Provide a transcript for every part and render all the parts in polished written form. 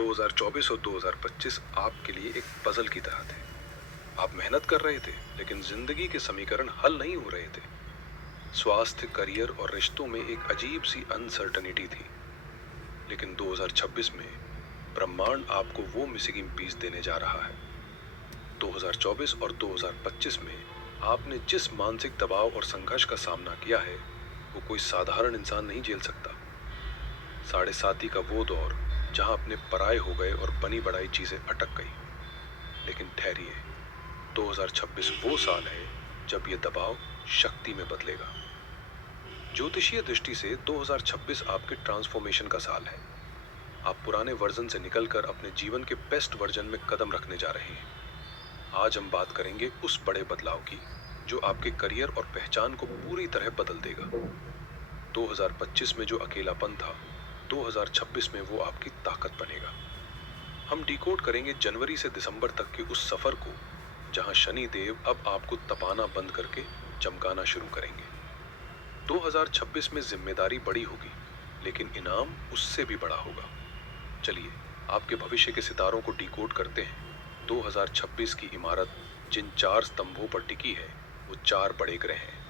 2024 और 2025 आपके लिए एक पजल की तरह थे। आप मेहनत कर रहे थे, लेकिन जिंदगी के समीकरण हल नहीं हो रहे थे। स्वास्थ्य, करियर और रिश्तों में एक अजीब सी अनसर्टनिटी थी। लेकिन 2026 में ब्रह्मांड आपको वो मिसिंग पीस देने जा रहा है। 2024 और 2025 में आपने जिस मानसिक दबाव और संघर्ष का सामना किया है, वो कोई साधारण इंसान नहीं झेल सकता। 7.5 का वो दौर जहां अपने पराये हो गए और बनी बढ़ाई चीजें अटक गई। लेकिन ठहरिए, 2026 वो साल है जब ये दबाव शक्ति में बदलेगा। ज्योतिषीय दृष्टि से 2026 आपके ट्रांसफॉर्मेशन का साल है। आप पुराने वर्जन से निकलकर अपने जीवन के बेस्ट वर्जन में कदम रखने जा रहे हैं। आज हम बात करेंगे उस बड़े बदलाव की जो आपके करियर और पहचान को पूरी तरह बदल देगा। 2025 में जो अकेलापन था, 2026 में वो आपकी ताकत बनेगा। हम डिकोड करेंगे जनवरी से दिसंबर तक के उस सफर को जहां शनि देव अब आपको तपाना बंद करके चमकाना शुरू करेंगे। 2026 में जिम्मेदारी बड़ी होगी, लेकिन इनाम उससे भी बड़ा होगा। चलिए आपके भविष्य के सितारों को डिकोड करते हैं। 2026 की इमारत जिन 4 स्तंभों पर टिकी है, वो 4 बड़े ग्रह हैं।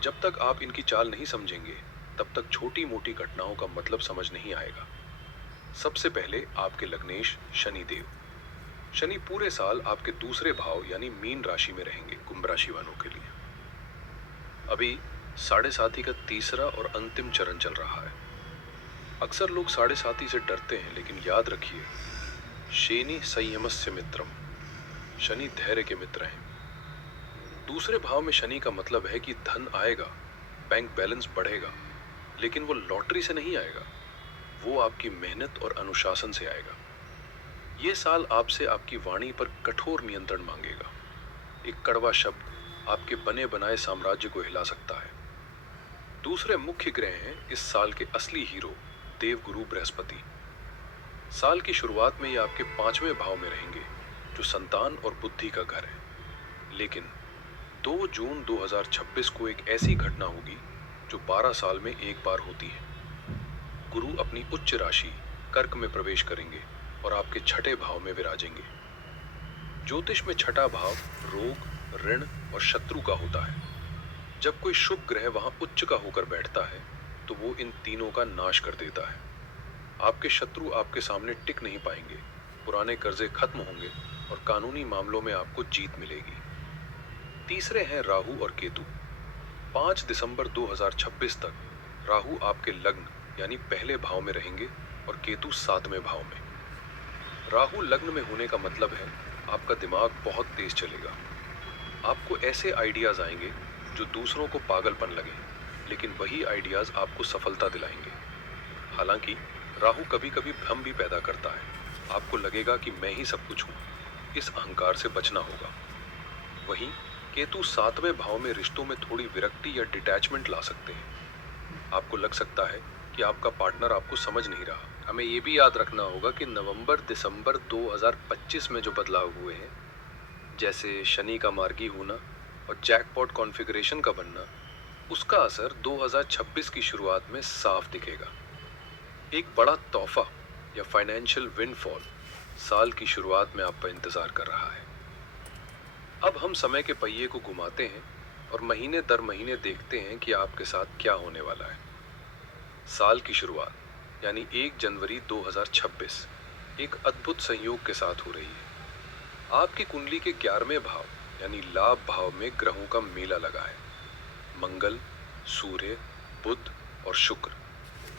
जब तक आप इनकी चाल नहीं समझेंगे, तब तक छोटी मोटी घटनाओं का मतलब समझ नहीं आएगा। सबसे पहले आपके लग्नेश शनि देव। शनि पूरे साल आपके दूसरे भाव यानी मीन राशि में रहेंगे कुंभ राशि वालों के लिए। अभी 7.5 का तीसरा और अंतिम चरण चल रहा है। अक्सर लोग 7.5 से डरते हैं, लेकिन याद रखिए, शनि संयमस्य मित्रम, शनि धैर्य के मित्र हैं। दूसरे भाव में शनि का मतलब है कि धन आएगा, बैंक बैलेंस बढ़ेगा, लेकिन वो लॉटरी से नहीं आएगा, वो आपकी मेहनत और अनुशासन से आएगा। ये साल आपसे आपकी वाणी पर कठोर नियंत्रण मांगेगा। एक कड़वा शब्द आपके बने बनाए साम्राज्य को हिला सकता है। दूसरे मुख्य ग्रह हैं इस साल के असली हीरो, देवगुरु बृहस्पति। साल की शुरुआत में ये आपके 5वें भाव में रहेंगे, जो संतान और बुद्धि का घर है। लेकिन 2 जून 2026 को एक ऐसी घटना होगी जो 12 साल में एक बार होती है। गुरु अपनी उच्च राशि कर्क में प्रवेश करेंगे और आपके 6ठे भाव में विराजेंगे। ज्योतिष में 6ठा भाव रोग, ऋण और शत्रु का होता है। जब कोई शुभ ग्रह वहां उच्च का होकर बैठता है, तो वो इन तीनों का नाश कर देता है। आपके शत्रु आपके सामने टिक नहीं पाएंगे, पुराने कर्जे खत्म होंगे और कानूनी मामलों में आपको जीत मिलेगी। तीसरे हैं राहु और केतु। 5 दिसंबर 2026 तक राहु आपके लग्न यानी पहले भाव में रहेंगे और केतु 7वें भाव में। राहु लग्न में होने का मतलब है आपका दिमाग बहुत तेज चलेगा। आपको ऐसे आइडियाज आएंगे जो दूसरों को पागलपन लगे, लेकिन वही आइडियाज आपको सफलता दिलाएंगे। हालांकि राहु कभी कभी भ्रम भी पैदा करता है। आपको लगेगा कि मैं ही सब कुछ हूं। इस अहंकार से बचना होगा। वहीं केतु 7वें भाव में रिश्तों में थोड़ी विरक्ति या डिटैचमेंट ला सकते हैं। आपको लग सकता है कि आपका पार्टनर आपको समझ नहीं रहा। हमें ये भी याद रखना होगा कि नवंबर दिसंबर 2025 में जो बदलाव हुए हैं, जैसे शनि का मार्गी होना और जैकपॉट कॉन्फ़िगरेशन का बनना, उसका असर 2026 की शुरुआत में साफ दिखेगा। एक बड़ा तोहफा या फाइनेंशियल विंडफॉल साल की शुरुआत में आप पर इंतजार कर रहा है। अब हम समय के पहिए को घुमाते हैं और महीने दर महीने देखते हैं कि आपके साथ क्या होने वाला है। साल की शुरुआत यानी 1 जनवरी 2026 एक अद्भुत संयोग के साथ हो रही है। आपकी कुंडली के 11वें भाव यानी लाभ भाव में ग्रहों का मेला लगा है। मंगल, सूर्य, बुध और शुक्र,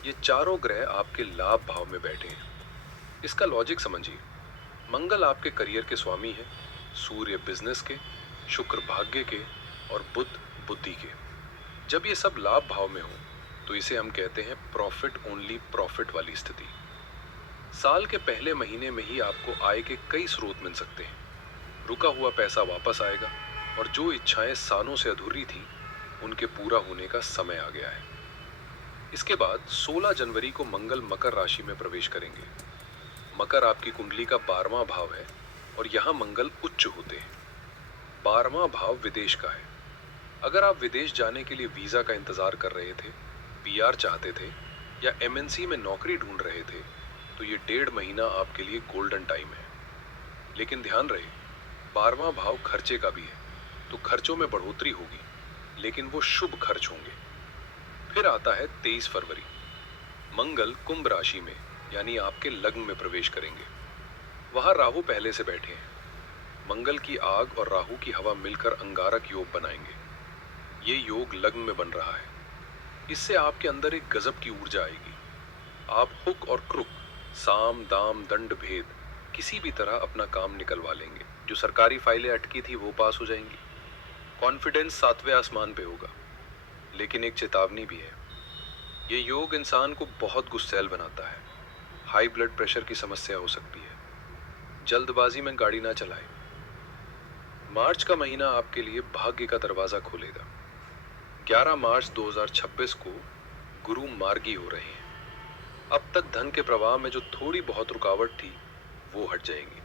ये चारों ग्रह आपके लाभ भाव में बैठे हैं। इसका लॉजिक समझिए। मंगल आपके करियर के स्वामी है, सूर्य बिजनेस के, शुक्र भाग्य के और बुध बुद्धि के। जब ये सब लाभ भाव में हो, तो इसे हम कहते हैं प्रॉफिट ओनली प्रॉफिट वाली स्थिति। साल के पहले महीने में ही आपको आय के कई स्रोत मिल सकते हैं। रुका हुआ पैसा वापस आएगा और जो इच्छाएं सालों से अधूरी थी, उनके पूरा होने का समय आ गया है। इसके बाद 16 जनवरी को मंगल मकर राशि में प्रवेश करेंगे। मकर आपकी कुंडली का 12वां भाव है और यहाँ मंगल उच्च होते हैं। 12वां भाव विदेश का है। अगर आप विदेश जाने के लिए वीजा का इंतजार कर रहे थे, पीआर चाहते थे या एमएनसी में नौकरी ढूंढ रहे थे, तो ये 1.5 महीना आपके लिए गोल्डन टाइम है। लेकिन ध्यान रहे, 12वां भाव खर्चे का भी है, तो खर्चों में बढ़ोतरी होगी, लेकिन वो शुभ खर्च होंगे। फिर आता है 23 फरवरी। मंगल कुंभ राशि में यानी आपके लग्न में प्रवेश करेंगे। वहां राहु पहले से बैठे हैं। मंगल की आग और राहु की हवा मिलकर अंगारक योग बनाएंगे। ये योग लग्न में बन रहा है। इससे आपके अंदर एक गजब की ऊर्जा आएगी। आप हुक और क्रुक, साम दाम दंड भेद, किसी भी तरह अपना काम निकलवा लेंगे। जो सरकारी फाइलें अटकी थी वो पास हो जाएंगी। कॉन्फिडेंस 7वें आसमान पे होगा। लेकिन एक चेतावनी भी है, ये योग इंसान को बहुत गुस्सैल बनाता है। हाई ब्लड प्रेशर की समस्या हो सकती है। जल्दबाजी में गाड़ी ना चलाएं। मार्च का महीना आपके लिए भाग्य का दरवाजा खोलेगा। 11 मार्च 2026 को गुरु मार्गी हो रहे हैं। अब तक धन के प्रवाह में जो थोड़ी बहुत रुकावट थी वो हट जाएगी।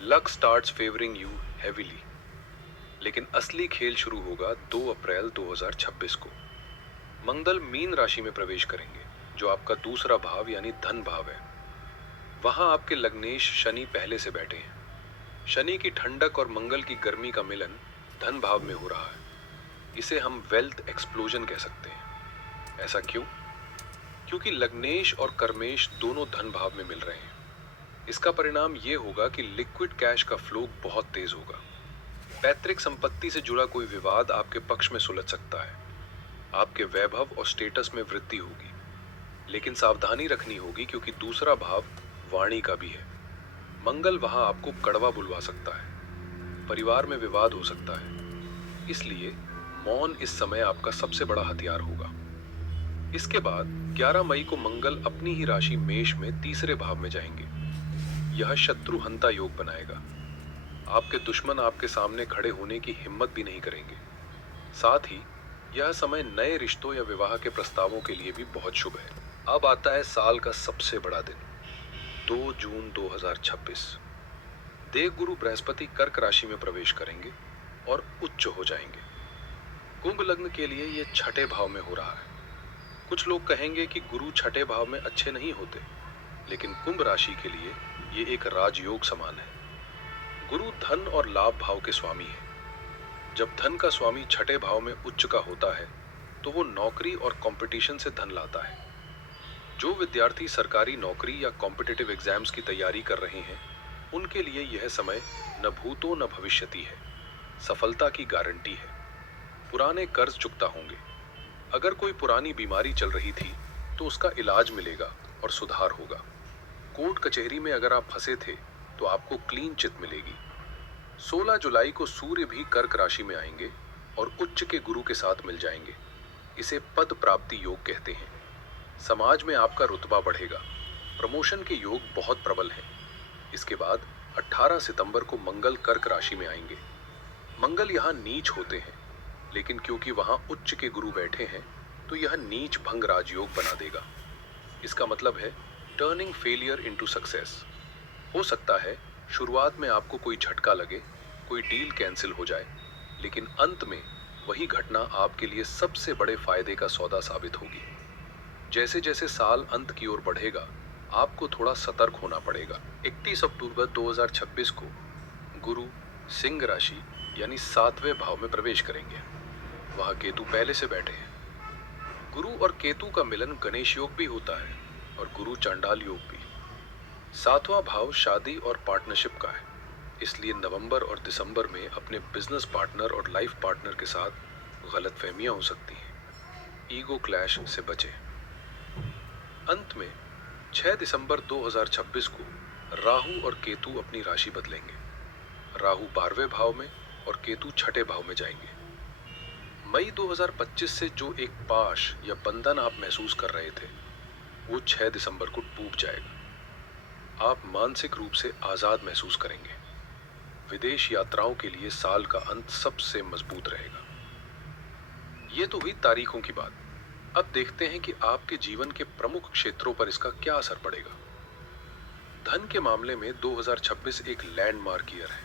Luck starts favouring you heavily. लेकिन असली खेल शुरू होगा 2 अप्रैल 2026 को। मंगल मीन राशि में प्रवेश करेंगे, जो आपका दूसरा भाव यानी धन भाव है। वहां आपके लग्नेश शनि पहले से बैठे हैं। शनि की ठंडक और मंगल की गर्मी का मिलन धन भाव में हो रहा है। इसे हम वेल्थ एक्सप्लोजन कह सकते हैं। ऐसा क्यों? क्योंकि लग्नेश और कर्मेश दोनों धन भाव में मिल रहे हैं। इसका परिणाम यह होगा कि लिक्विड कैश का फ्लो बहुत तेज होगा। पैतृक संपत्ति से जुड़ा कोई विवाद आपके पक्ष में सुलझ सकता है। आपके वैभव और स्टेटस में वृद्धि होगी। लेकिन सावधानी रखनी होगी, क्योंकि दूसरा भाव वाणी का भी है। मंगल वहां आपको कड़वा बुलवा सकता है। परिवार में विवाद हो सकता है। इसलिए मौन इस समय आपका सबसे बड़ा हथियार होगा। इसके बाद 11 मई को मंगल अपनी ही राशि मेष में तीसरे भाव में जाएंगे। यह शत्रु हंता योग बनाएगा। आपके दुश्मन आपके सामने खड़े होने की हिम्मत भी नहीं करेंगे। साथ ही यह समय नए रिश्तों या विवाह के प्रस्तावों के लिए भी बहुत शुभ है। अब आता है साल का सबसे बड़ा दिन, 2 जून 2026। देवगुरु बृहस्पति कर्क राशि में प्रवेश करेंगे और उच्च हो जाएंगे। कुंभ लग्न के लिए यह छठे भाव में हो रहा है। कुछ लोग कहेंगे कि गुरु छठे भाव में अच्छे नहीं होते, लेकिन कुंभ राशि के लिए ये एक राजयोग समान है। गुरु धन और लाभ भाव के स्वामी है। जब धन का स्वामी छठे भाव में उच्च का होता है, तो वो नौकरी और कंपटीशन से धन लाता है। जो विद्यार्थी सरकारी नौकरी या कॉम्पिटिटिव एग्जाम्स की तैयारी कर रहे हैं, उनके लिए यह समय न भूतो न भविष्यति है। सफलता की गारंटी है। पुराने कर्ज चुकता होंगे। अगर कोई पुरानी बीमारी चल रही थी तो उसका इलाज मिलेगा और सुधार होगा। कोर्ट कचहरी में अगर आप फंसे थे तो आपको क्लीन चिट मिलेगी। 16 जुलाई को सूर्य भी कर्क राशि में आएंगे और उच्च के गुरु के साथ मिल जाएंगे। इसे पद प्राप्ति योग कहते हैं। समाज में आपका रुतबा बढ़ेगा। प्रमोशन के योग बहुत प्रबल हैं। इसके बाद 18 सितंबर को मंगल कर्क राशि में आएंगे। मंगल यहाँ नीच होते हैं, लेकिन क्योंकि वहां उच्च के गुरु बैठे हैं, तो यह नीच भंग राजयोग बना देगा। इसका मतलब है टर्निंग फेलियर इनटू सक्सेस। हो सकता है शुरुआत में आपको कोई झटका लगे, कोई डील कैंसिल हो जाए, लेकिन अंत में वही घटना आपके लिए सबसे बड़े फायदे का सौदा साबित होगी। जैसे जैसे साल अंत की ओर बढ़ेगा, आपको थोड़ा सतर्क होना पड़ेगा। 31 अक्टूबर 2026 को गुरु सिंह राशि यानी 7वें भाव में प्रवेश करेंगे। वहां केतु पहले से बैठे हैं। गुरु और केतु का मिलन गणेश योग भी होता है और गुरु चांडाल योग भी। 7वां भाव शादी और पार्टनरशिप का है। इसलिए नवंबर और दिसंबर में अपने बिजनेस पार्टनर और लाइफ पार्टनर के साथ गलतफहमियां हो सकती हैं। ईगो क्लैश से बचें। अंत में 6 दिसंबर 2026 को राहु और केतु अपनी राशि बदलेंगे। राहु 12वें भाव में और केतु छठे भाव में जाएंगे। मई 2025 से जो एक पाश या बंधन आप महसूस कर रहे थे, वो 6 दिसंबर को टूट जाएगा। आप मानसिक रूप से आजाद महसूस करेंगे। विदेश यात्राओं के लिए साल का अंत सबसे मजबूत रहेगा। ये तो हुई तारीखों की बात। अब देखते हैं कि आपके जीवन के प्रमुख क्षेत्रों पर इसका क्या असर पड़ेगा। धन के मामले में 2026 एक लैंडमार्क ईयर है।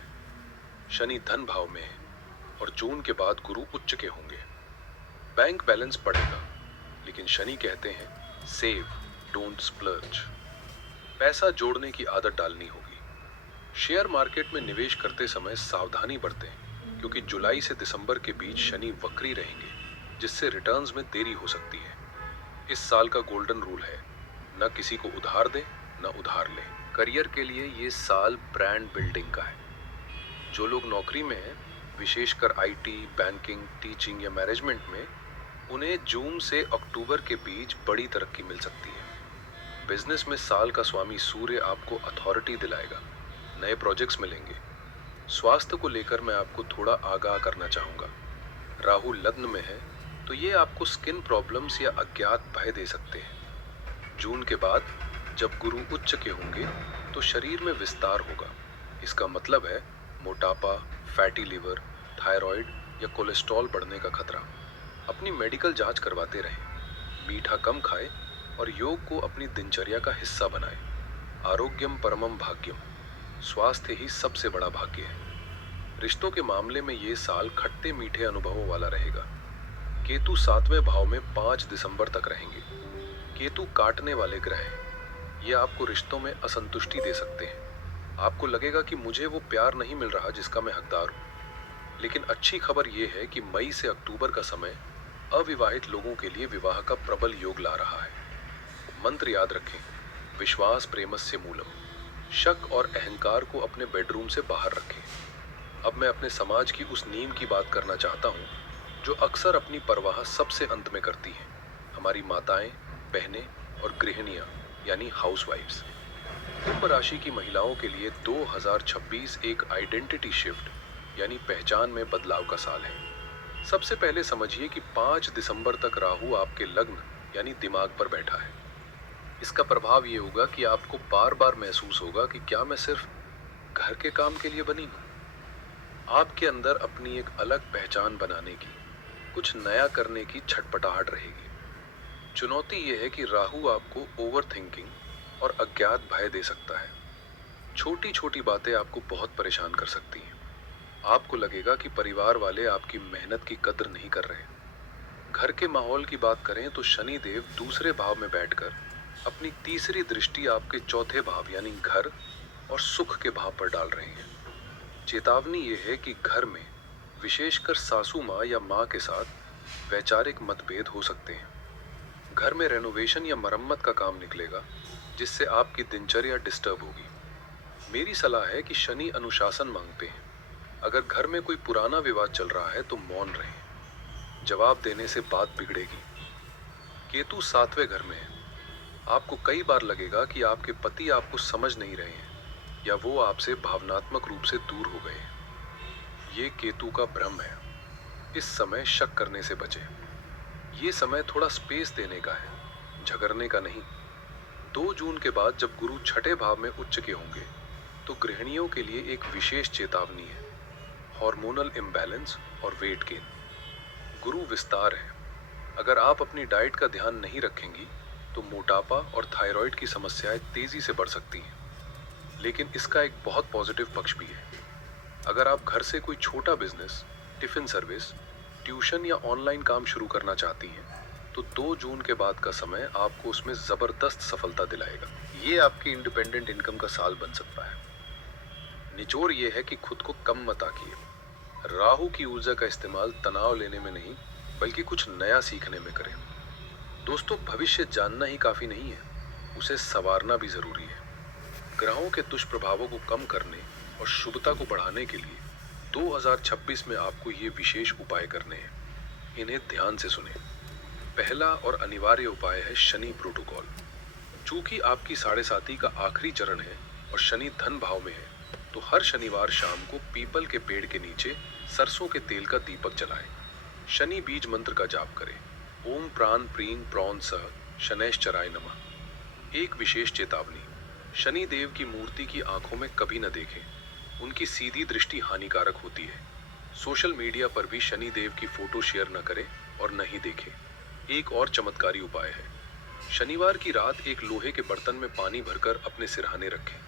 शनि धन भाव में है और जून के बाद गुरु उच्च के होंगे। बैंक बैलेंस बढ़ेगा, लेकिन शनि कहते हैं सेव, डोंट स्प्लर्ज। पैसा जोड़ने की आदत डालनी होगी। शेयर मार्केट में निवेश करते समय सावधानी बरतें, क्योंकि जुलाई से दिसंबर के बीच शनि वक्री रहेंगे, जिससे रिटर्न्स में देरी हो सकती है। इस साल का गोल्डन रूल है, न किसी को उधार दें, न उधार लें। करियर के लिए ये साल ब्रांड बिल्डिंग का है। जो लोग नौकरी में हैं, विशेषकर आईटी, बैंकिंग, टीचिंग या मैनेजमेंट में, उन्हें जून से अक्टूबर के बीच बड़ी तरक्की मिल सकती है। बिजनेस में साल का स्वामी सूर्य आपको अथॉरिटी दिलाएगा, नए प्रोजेक्ट्स मिलेंगे। स्वास्थ्य को लेकर मैं आपको थोड़ा आगाह करना चाहूंगा। राहु लग्न में है, तो ये आपको स्किन प्रॉब्लम्स या अज्ञात भय दे सकते हैं। जून के बाद जब गुरु उच्च के होंगे, तो शरीर में विस्तार होगा। इसका मतलब है मोटापा, फैटी लिवर, थायराइड या कोलेस्ट्रॉल बढ़ने का खतरा। अपनी मेडिकल जांच करवाते रहें। मीठा कम खाएं और योग को अपनी दिनचर्या का हिस्सा बनाएं। आरोग्यम परमम भाग्यम, स्वास्थ्य ही सबसे बड़ा भाग्य है। रिश्तों के मामले में ये साल खट्टे मीठे अनुभवों वाला रहेगा। केतु 7वें भाव में 5 दिसंबर तक रहेंगे। केतु काटने वाले ग्रह हैं। ये आपको रिश्तों में असंतुष्टि दे सकते हैं। आपको लगेगा कि मुझे वो प्यार नहीं मिल रहा जिसका मैं हकदार हूँ। लेकिन अच्छी खबर ये है कि मई से अक्टूबर का समय अविवाहित लोगों के लिए विवाह का प्रबल योग ला रहा है। मंत्र याद रखें, विश्वास प्रेमस्य मूलम। शक और अहंकार को अपने बेडरूम से बाहर रखें। अब मैं अपने समाज की उस नींव की बात करना चाहता हूँ जो अक्सर अपनी परवाह सबसे अंत में करती हैं, हमारी माताएं, बहनें और गृहिणियां यानी हाउसवाइफ्स। कुंभ राशि की महिलाओं के लिए 2026 एक आइडेंटिटी शिफ्ट यानी पहचान में बदलाव का साल है। सबसे पहले समझिए कि 5 दिसंबर तक राहु आपके लग्न यानी दिमाग पर बैठा है। इसका प्रभाव ये होगा कि आपको बार बार महसूस होगा कि क्या मैं सिर्फ घर के काम के लिए बनी हूँ। आपके अंदर अपनी एक अलग पहचान बनाने की, कुछ नया करने की छटपटाहट रहेगी। चुनौती यह है कि राहु आपको ओवर थिंकिंग और अज्ञात भय दे सकता है। छोटी छोटी बातें आपको बहुत परेशान कर सकती हैं। आपको लगेगा कि परिवार वाले आपकी मेहनत की कद्र नहीं कर रहे। घर के माहौल की बात करें तो शनि देव दूसरे भाव में बैठकर अपनी तीसरी दृष्टि आपके चौथे भाव यानी घर और सुख के भाव पर डाल रहे हैं। चेतावनी यह है कि घर में, विशेषकर सासू माँ या माँ के साथ वैचारिक मतभेद हो सकते हैं। घर में रेनोवेशन या मरम्मत का काम निकलेगा, जिससे आपकी दिनचर्या डिस्टर्ब होगी। मेरी सलाह है कि शनि अनुशासन मांगते हैं। अगर घर में कोई पुराना विवाद चल रहा है तो मौन रहें। जवाब देने से बात बिगड़ेगी। केतु 7वें घर में है। आपको कई बार लगेगा कि आपके पति आपको समझ नहीं रहे हैं या वो आपसे भावनात्मक रूप से दूर हो गए हैं। ये केतु का भ्रम है। इस समय शक करने से बचें। ये समय थोड़ा स्पेस देने का है, झगड़ने का नहीं। 2 जून के बाद जब गुरु छठे भाव में उच्च के होंगे, तो गृहिणियों के लिए एक विशेष चेतावनी है, हार्मोनल इम्बैलेंस और वेट गेन। गुरु विस्तार है। अगर आप अपनी डाइट का ध्यान नहीं रखेंगी तो मोटापा और थायराइड की समस्याएं तेजी से बढ़ सकती हैं। लेकिन इसका एक बहुत पॉजिटिव पक्ष भी है। अगर आप घर से कोई छोटा बिजनेस, टिफिन सर्विस, ट्यूशन या ऑनलाइन काम शुरू करना चाहती हैं, तो 2 जून के बाद का समय आपको उसमें जबरदस्त सफलता दिलाएगा। ये आपकी इंडिपेंडेंट इनकम का साल बन सकता है। निचोड़ ये है कि खुद को कम मत आकिए। राहु की ऊर्जा का इस्तेमाल तनाव लेने में नहीं, बल्कि कुछ नया सीखने में करें। दोस्तों, भविष्य जानना ही काफी नहीं है, उसे संवारना भी जरूरी है। ग्रहों के दुष्प्रभावों को कम करने और शुभता को बढ़ाने के लिए 2026 में आपको ये विशेष उपाय करने हैं। इन्हें ध्यान से सुने। पहला और अनिवार्य उपाय है शनि प्रोटोकॉल। चूंकि आपकी 7.5 का आखिरी चरण है और शनि धन भाव में है, तो हर शनिवार शाम को पीपल के पेड़ के नीचे सरसों के तेल का दीपक जलाएं। शनि बीज मंत्र का जाप करें। ओम प्राण प्रीं प्रौन स शनैश्चराय नमः। एक विशेष चेतावनी, शनि देव की मूर्ति की आंखों में कभी न देखें। उनकी सीधी दृष्टि हानिकारक होती है। सोशल मीडिया पर भी शनि देव की फोटो शेयर न करें और न ही देखें। एक और चमत्कारी उपाय है, शनिवार की रात एक लोहे के बर्तन में पानी भरकर अपने सिरहाने रखें।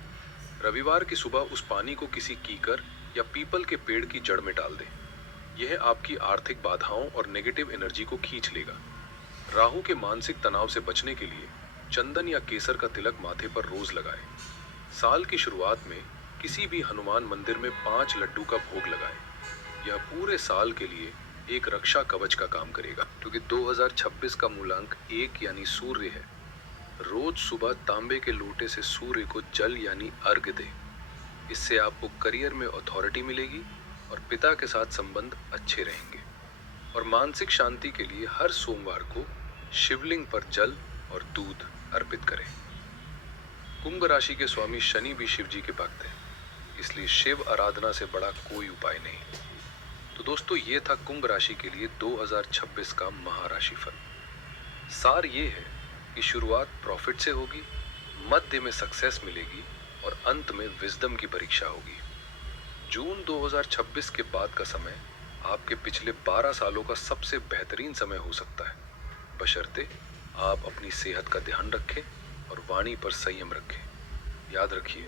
रविवार की सुबह उस पानी को किसी कीकर या पीपल के पेड़ की जड़ में डाल दें। यह आपकी आर्थिक बाधाओं और नेगेटिव एनर्जी को खींच लेगा। राहु के मानसिक तनाव से बचने के लिए चंदन या केसर का तिलक माथे पर रोज लगाएं। साल की शुरुआत में किसी भी हनुमान मंदिर में 5 लड्डू का भोग लगाएं। यह पूरे साल के लिए एक रक्षा कवच का काम करेगा। क्योंकि 2026 का मूलांक 1 यानी सूर्य है, रोज सुबह तांबे के लोटे से सूर्य को जल यानी अर्घ्य दें। इससे आपको करियर में अथॉरिटी मिलेगी और पिता के साथ संबंध अच्छे रहेंगे। और मानसिक शांति के लिए हर सोमवार को शिवलिंग पर जल और दूध अर्पित करें। कुंभ राशि के स्वामी शनि भी शिव जी के भक्त हैं, इसलिए शिव आराधना से बड़ा कोई उपाय नहीं। तो दोस्तों, ये था कुंभ राशि के लिए 2026 का महाराशि फल। सार ये है कि शुरुआत प्रॉफिट से होगी, मध्य में सक्सेस मिलेगी और अंत में विजडम की परीक्षा होगी। जून 2026 के बाद का समय आपके पिछले 12 सालों का सबसे बेहतरीन समय हो सकता है, बशर्ते आप अपनी सेहत का ध्यान रखें और वाणी पर संयम रखें। याद रखिए,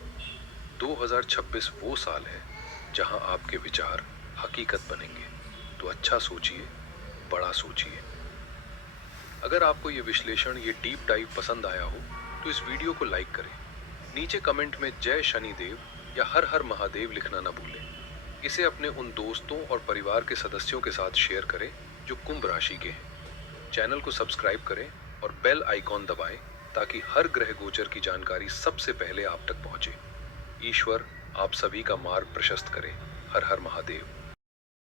2026 वो साल है जहां आपके विचार हकीकत बनेंगे। तो अच्छा सोचिए, बड़ा सोचिए। अगर आपको ये विश्लेषण, ये डीप डाइव पसंद आया हो तो इस वीडियो को लाइक करें। नीचे कमेंट में जय शनिदेव या हर हर महादेव लिखना ना भूलें। इसे अपने उन दोस्तों और परिवार के सदस्यों के साथ शेयर करें जो कुंभ राशि के हैं। चैनल को सब्सक्राइब करें और बेल आइकॉन दबाएं ताकि हर ग्रह गोचर की जानकारी सबसे पहले आप तक पहुंचे। ईश्वर आप सभी का मार्ग प्रशस्त करे। हर हर महादेव।